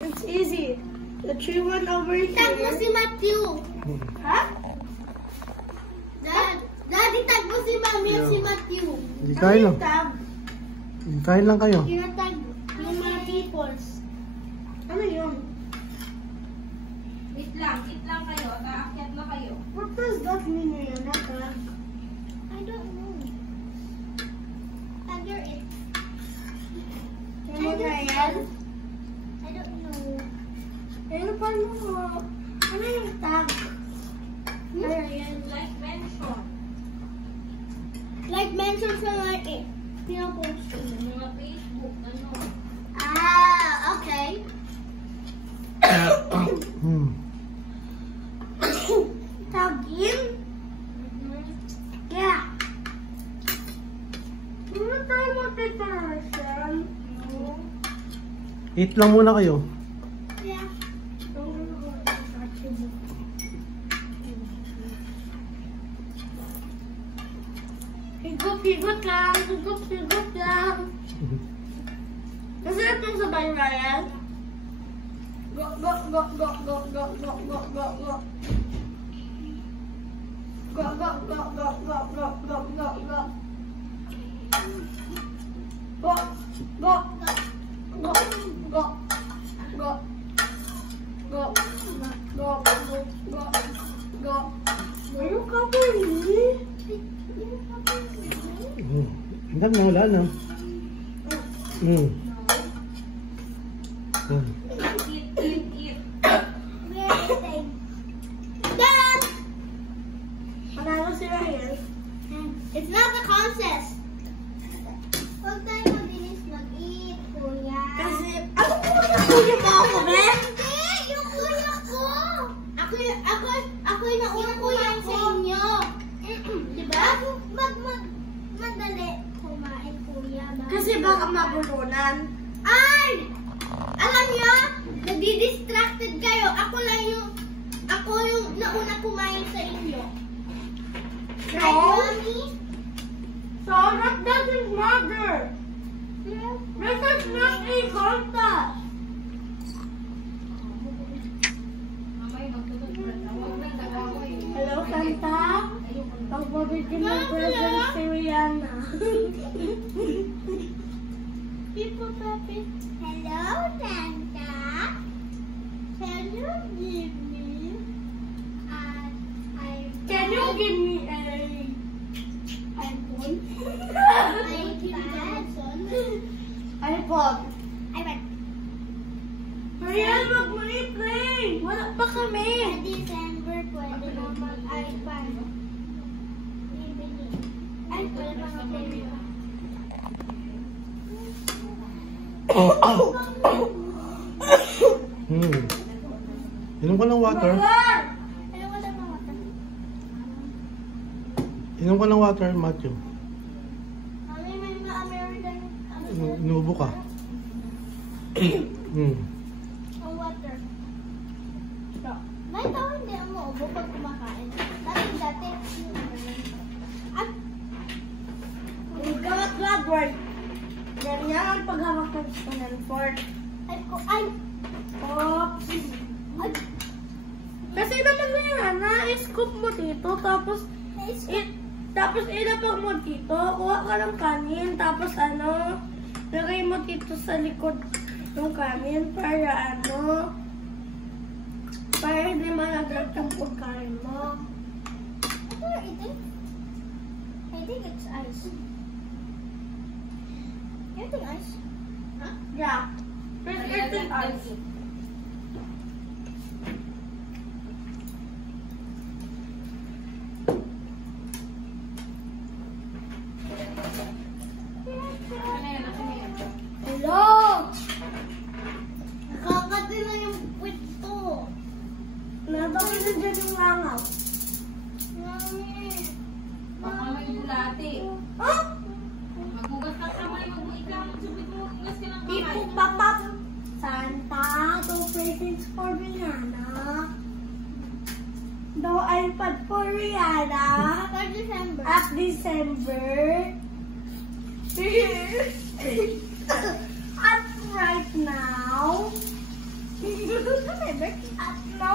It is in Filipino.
It's easy. The tree one over here. Tag mo si Matthew. Ha? Daddy, tag mo si Mami at si Matthew. Hindi kain lang. Tag. Kain lang kayo. Kinatag yung mga peoples. Ano yun? Wait lang kayo. Aakyat na kayo. What does that mean, Rihanna? Tag? I don't know. Tag your it. Ano na yan? I don't know. Ano pa mo? Ano yung tag? Ano yan? Like mention. Like mention sa mga it. Pinapost ko. Mga Facebook, ano. Ah, okay. Tagin? Yeah. Ano tayo matitirasan? Eat lang muna kayo. Yeah. Higot-higot lang. Higot-higot lang. Kasi ito sa banyayan. Go, go, go, go, go, go, go, go, go, go. Go, go, go, go, go, go, go, go, go. Go, go, go, go, go. Go, go, go, go, go. Ayaw ka po eh. Hanggang na wala na. Eat. Dad! Panalo si Ryan. It's not a contest. Huwag tayo mabilis mag-eat, kuya. Kasi, ano po yung kuya mo ako, be? Hindi! Yung kuya ko! Ako yung nauna kuya sa inyo. Diba? Madali kumain, kuya. Kasi baka mabulunan. Ay! Alam niyo, nadi-distracted kayo. Ako yung nauna kumain sa inyo. No. Right, Mommy? So, that doesn't matter. This is not a contest. Mamay, magtutugtog na. Huwag na nag-away. Hello, Santa. Pagbabigyan ng present si Rihanna. People Puppet. Hello, Santa. Can you give me Can you give me a iPhone? iPod. iPad. Rihanna, wag mo i-play. Wala pa kami. Sa December, pwede na mag-iPad. Bibili. Ay, wala pa mag-play. Inom ka ng water. Ay, wala pa mata. Inom ka ng water, Matthew. Mami, may mga American. Inuubo ka. O water. May tao hindi ang maubo pag kumakain. Dati. At, Gawat word. Ganyan ang paghawak ng spoon for. ay, Oops. ay, Kasi naman na yan, na-scoop mo dito, tapos ilapag mo dito, kuha ka ng kanin, tapos lagay mo dito sa likod ng kanin para para hindi malaglag yung pagkain mo. what are you eating? I think it's ice. You eating ice? Huh? Yeah. It's eating ice. Hello! Nakakati na yung puwit ko. Natawin na dyan yung langaw. Mami. Baka may bulate. Oh! Maghugas ka kamay. Mag-uik lang. Magsubit mo. Hugas ka ng Tipo kamay. papap. Santa, two presents for Rihanna. No iPad for Rihanna. For December. At December. At right now, At